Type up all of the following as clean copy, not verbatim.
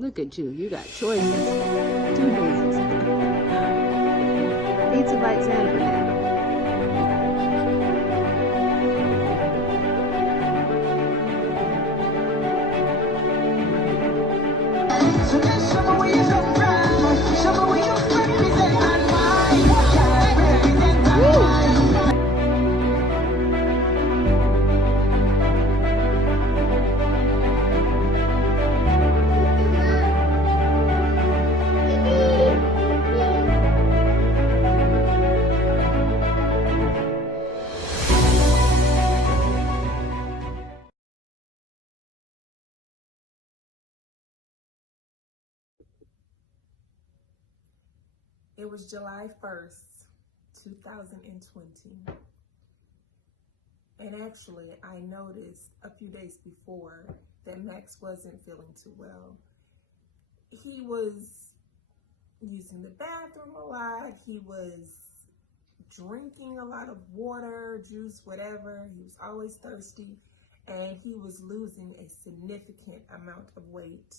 Look at you. You got choices. 2 hands. Pizza bites and a banana. It was July 1st, 2020. And actually, I noticed a few days before that Max wasn't feeling too well. He was using the bathroom a lot. He was drinking a lot of water, juice, whatever. He was always thirsty. And he was losing a significant amount of weight.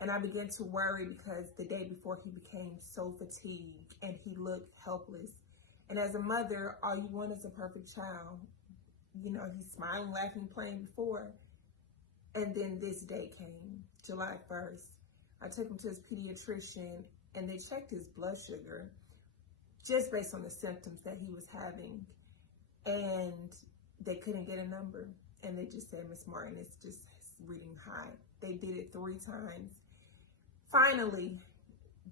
And I began to worry because the day before he became so fatigued and he looked helpless. And as a mother, all you want is a perfect child. You know, he's smiling, laughing, playing before. And then this day came, July 1st. I took him to his pediatrician and they checked his blood sugar just based on the symptoms that he was having. And they couldn't get a number. And they just said, Miss Martin, it's just reading high. They did it 3 times. Finally,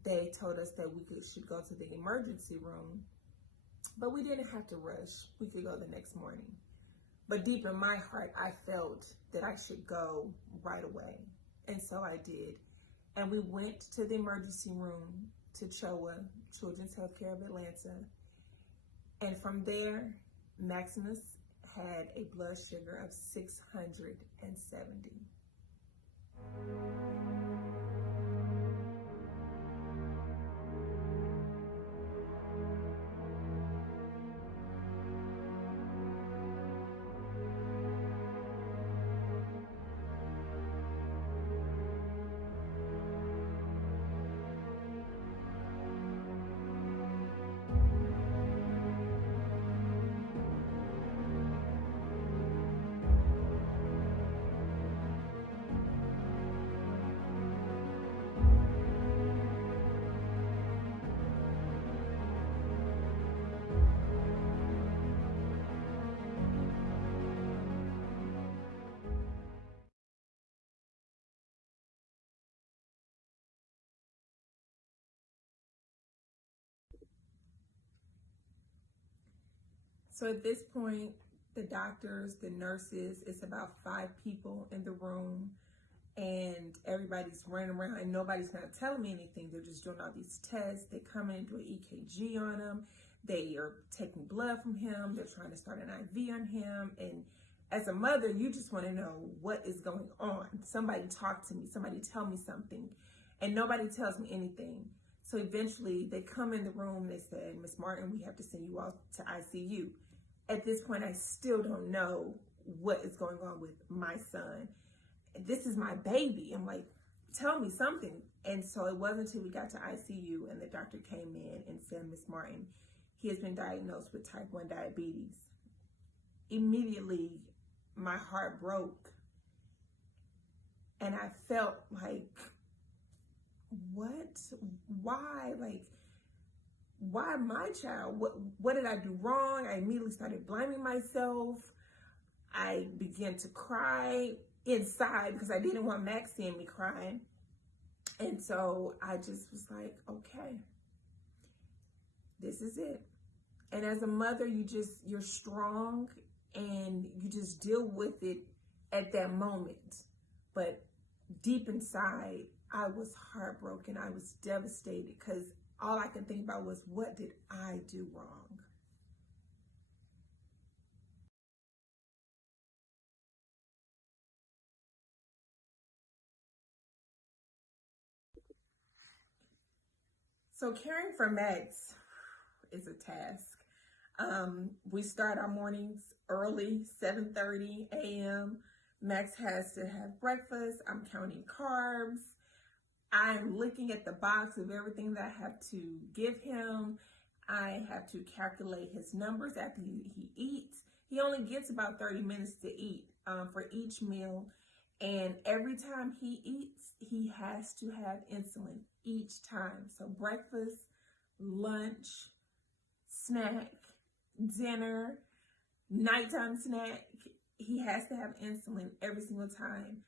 they told us that we should go to the emergency room, but we didn't have to rush. We could go the next morning. But deep in my heart, I felt that I should go right away. And so I did. And we went to the emergency room to CHOA, Children's Healthcare of Atlanta. And from there, Maximus had a blood sugar of 670. So at this point, the doctors, the nurses, it's about 5 people in the room and everybody's running around and nobody's not telling me anything. They're just doing all these tests. They come in and do an EKG on him. They are taking blood from him. They're trying to start an IV on him. And as a mother, you just want to know what is going on. Somebody talk to me. Somebody tell me something. And nobody tells me anything. So eventually they come in the room. They said, Miss Martin, we have to send you all to ICU. At this point, I still don't know what is going on with my son. This is my baby. I'm like, tell me something. And so it wasn't until we got to ICU and the doctor came in and said, Miss Martin, he has been diagnosed with type 1 diabetes. Immediately, my heart broke. And I felt like, what? Why? Like, why my child? What did I do wrong? I immediately started blaming myself. I began to cry inside because I didn't want Max seeing me crying. And so I just was like, okay, this is it. And as a mother, you're strong and you just deal with it at that moment. But deep inside, I was heartbroken. I was devastated because all I could think about was, what did I do wrong? So caring for Max is a task. We start our mornings early, 7:30 a.m. Max has to have breakfast. I'm counting carbs. I'm looking at the box of everything that I have to give him. I have to calculate his numbers after he eats. He only gets about 30 minutes to eat for each meal. And every time he eats, he has to have insulin each time. So breakfast, lunch, snack, dinner, nighttime snack, he has to have insulin every single time.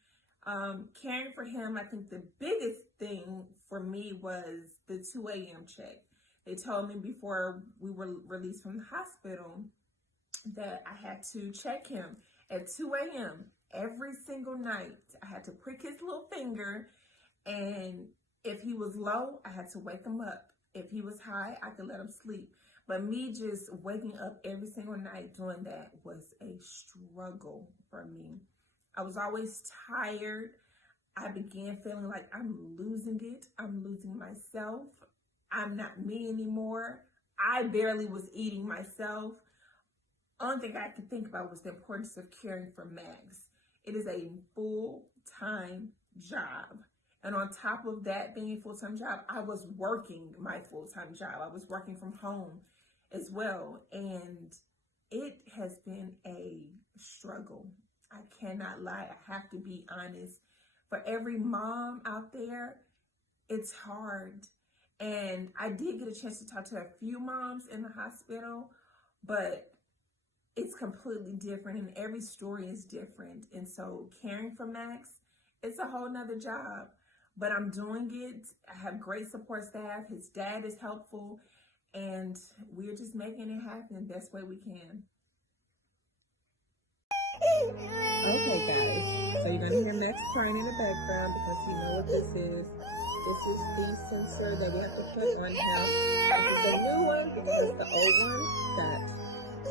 Caring for him, I think the biggest thing for me was the 2 a.m. check. They told me before we were released from the hospital that I had to check him at 2 a.m. every single night. I had to prick his little finger, and if he was low, I had to wake him up. If he was high, I could let him sleep. But me just waking up every single night doing that was a struggle for me. I was always tired. I began feeling like I'm losing it. I'm losing myself. I'm not me anymore. I barely was eating myself. Only thing I could think about was the importance of caring for Max. It is a full-time job. And on top of that being a full-time job, I was working my full-time job. I was working from home as well. And it has been a struggle. I cannot lie. I have to be honest. For every mom out there, it's hard. And I did get a chance to talk to a few moms in the hospital, but it's completely different and every story is different. And so caring for Max, it's a whole nother job, but I'm doing it. I have great support staff. His dad is helpful, and we're just making it happen the best way we can. Okay, guys, so you're gonna hear Max crying in the background because you know what this is. This is the sensor that we have to put on him. This is a new one because the old one got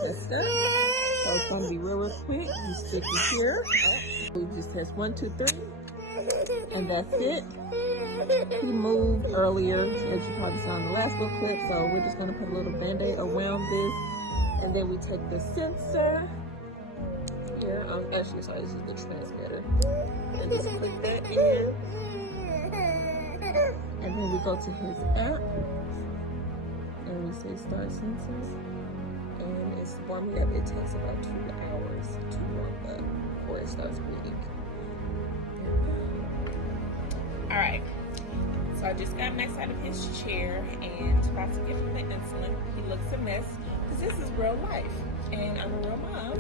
messed up. So it's gonna be real quick. You stick it here. We just test 1, 2, 3, and that's it. He moved earlier, as you probably saw in the last little clip. So we're just gonna put a little band-aid around this, and then we take the sensor here. Actually, sorry, this is the transmitter, and just put that in. And then we go to his app and we say start sensors, and it's warming up. It takes about 2 hours to warm up before it starts bleeding. All right, so I just got Max out of his chair and about to give him the insulin. He looks a mess because this is real life and I'm a real mom.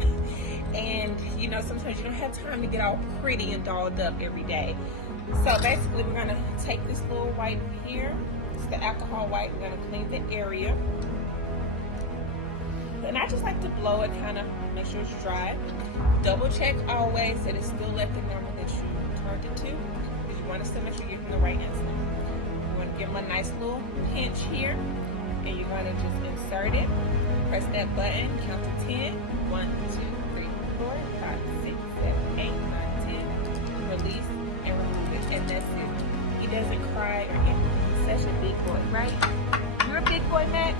And you know, sometimes you don't have time to get all pretty and dolled up every day. So basically we're gonna take this little wipe here. It's the alcohol wipe. We're gonna clean the area. And I just like to blow it, kind of make sure it's dry. Double check always that it's still at the number that you turned it to, because you want to still make sure you're giving the right insulin. You want to give them a nice little pinch here, and you're going to just insert it. Press that button, count to 10. 1, 2, 3, 4, 5, 6, 7, 8, 9, 10. Release and remove it, and that's it. He doesn't cry or anything. He's such a big boy, right? You're a big boy, Max.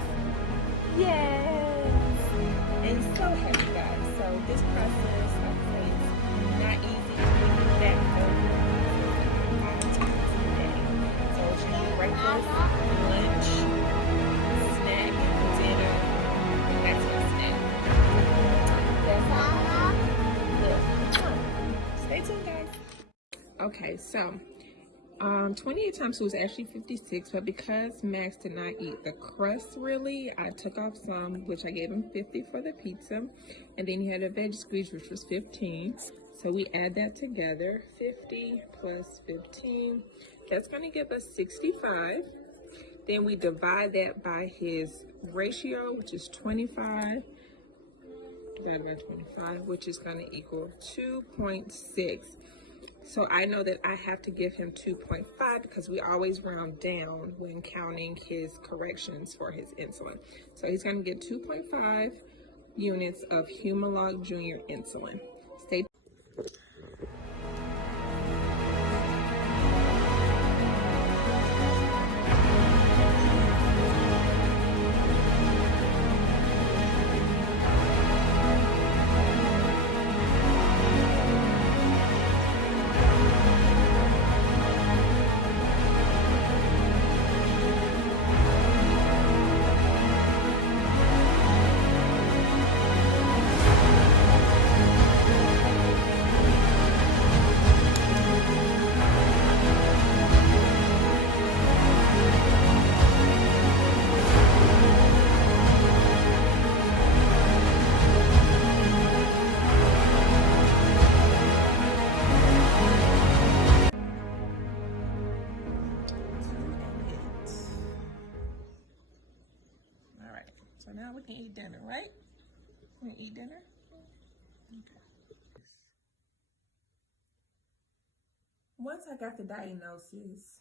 Yes. And so happy, guys. So this process, like I say, is not easy. Looking back over so it's usually breakfast, lunch, snack, dinner, that's my snack. That's all. Stay tuned, guys. Okay, so 28 times 2 was actually 56, but because Max did not eat the crust really, I took off some, which I gave him 50 for the pizza, and then he had a veggie squeeze, which was 15. So we add that together, 50 plus 15, that's going to give us 65. Then we divide that by his ratio, which is 25 divided by 25, which is going to equal 2.6. So I know that I have to give him 2.5 because we always round down when counting his corrections for his insulin. So he's going to get 2.5 units of Humalog Junior insulin. Stay eat dinner, right? You want to eat dinner? Okay. Once I got the diagnosis,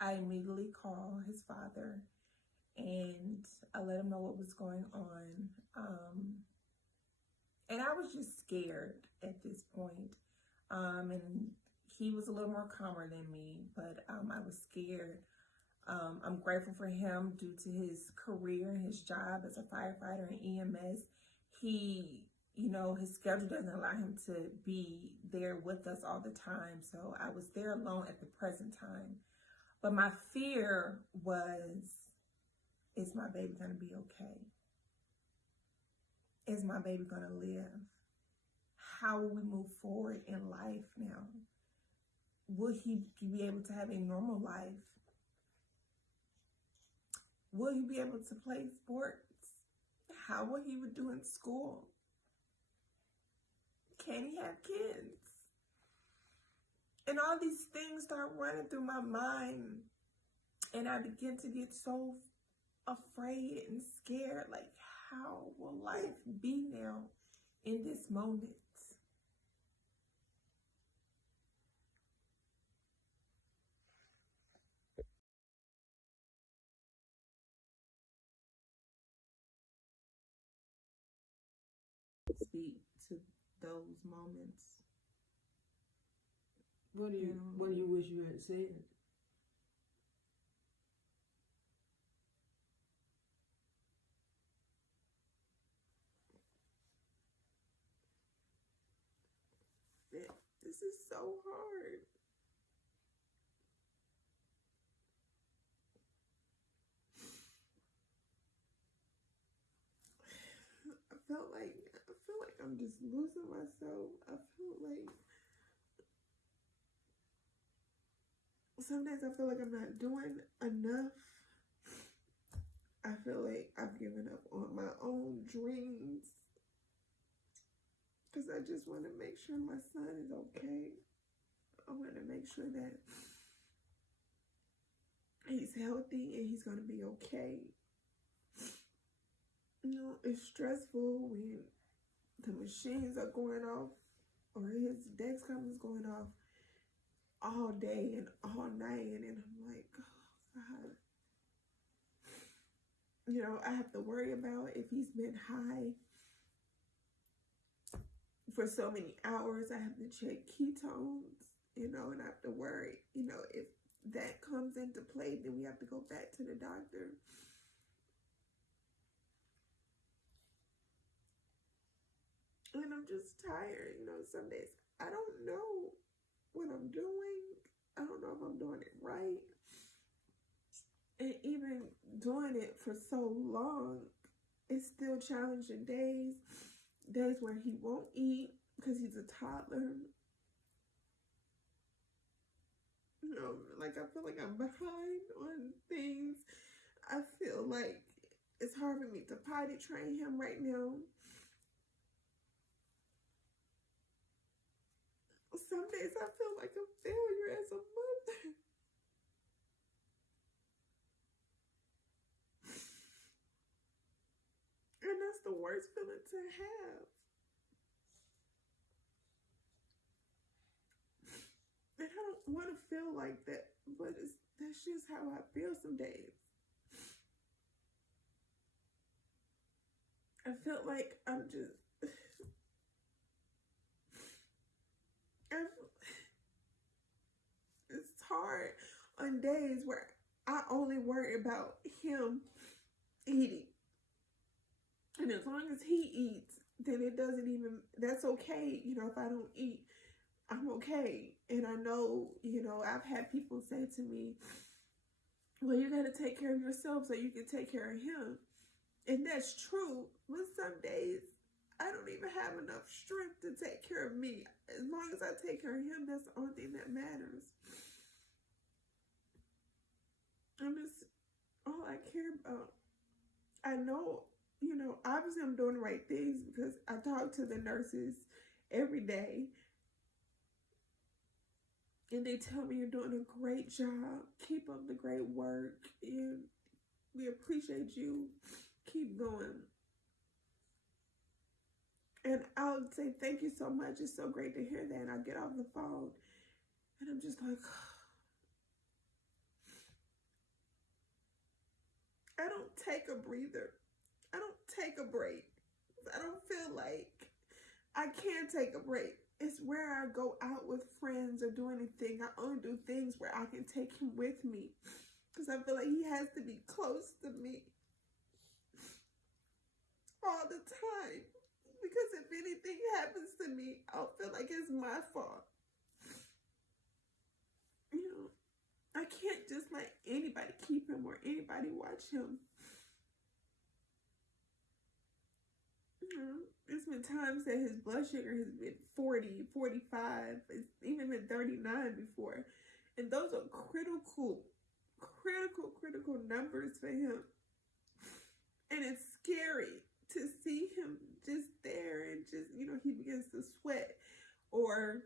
I immediately called his father and I let him know what was going on. And I was just scared at this point. And he was a little more calmer than me, but I was scared. I'm grateful for him due to his career and his job as a firefighter and EMS. He, his schedule doesn't allow him to be there with us all the time. So I was there alone at the present time. But my fear was, is my baby going to be okay? Is my baby going to live? How will we move forward in life now? Will he be able to have a normal life? Will he be able to play sports? How will he do in school? Can he have kids? And all these things start running through my mind. And I begin to get so afraid and scared. Like, how will life be now in this moment? Speak to those moments. What do you wish you had said? This is so hard. I feel like I'm just losing myself. I feel like some days I feel like I'm not doing enough. I feel like I've given up on my own dreams because I just want to make sure my son is okay. I want to make sure that he's healthy and he's going to be okay. It's stressful when the machines are going off or his Dexcom is going off all day and all night, and I'm like, oh God. I have to worry about if he's been high for so many hours. I have to check ketones, and I have to worry, if that comes into play, then we have to go back to the doctor. And I'm just tired, some days I don't know what I'm doing. I don't know if I'm doing it right. And even doing it for so long, it's still challenging days where he won't eat because he's a toddler. Like I feel like I'm behind on things. I feel like it's hard for me to potty train him right now. Some days I feel like a failure as a mother. And that's the worst feeling to have. And I don't want to feel like that, but that's just how I feel some days. I feel like I'm just... It's hard on days where I only worry about him eating. And as long as he eats, then it doesn't even... That's okay, if I don't eat. I'm okay. And I know, I've had people say to me, well, you got to take care of yourself so you can take care of him. And that's true. But some days, I don't even have enough strength to take care of me. As long as I take care of him, that's the only thing that matters. All I care about. I know, obviously I'm doing the right things because I talk to the nurses every day. And they tell me you're doing a great job. Keep up the great work. And we appreciate you. Keep going. And I'll say, thank you so much. It's so great to hear that. And I'll get off the phone. And I'm just like, I don't take a breather. I don't take a break. I don't feel like I can take a break. It's where I go out with friends or do anything. I only do things where I can take him with me. Because I feel like he has to be close to me all the time. Because if anything happens to me, I'll feel like it's my fault. You know, I can't just let anybody keep him or anybody watch him. You know, there's been times that his blood sugar has been 40, 45, it's even been 39 before. And those are critical numbers for him. And it's scary to see him just there and just, you know, he begins to sweat or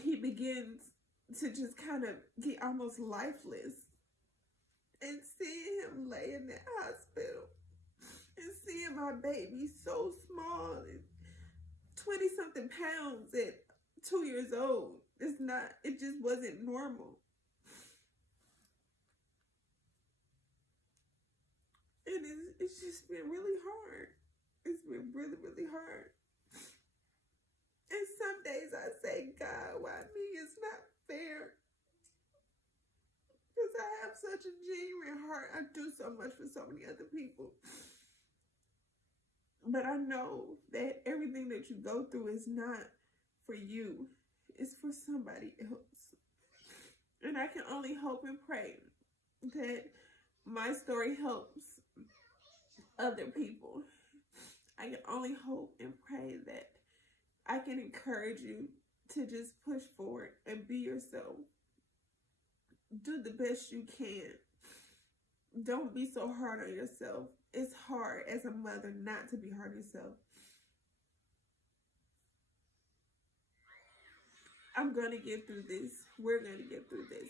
he begins to just kind of get almost lifeless. And seeing him lay in the hospital and seeing my baby so small and 20-something pounds at 2 years old, it just wasn't normal. And it's just been really hard. It's been really, really hard. And some days I say, God, why me? It's not fair. Because I have such a genuine heart. I do so much for so many other people. But I know that everything that you go through is not for you. It's for somebody else. And I can only hope and pray that my story helps other people. I can only hope and pray that I can encourage you to just push forward and be yourself. Do the best you can. Don't be so hard on yourself. It's hard as a mother not to be hard on yourself. I'm going to get through this. We're going to get through this.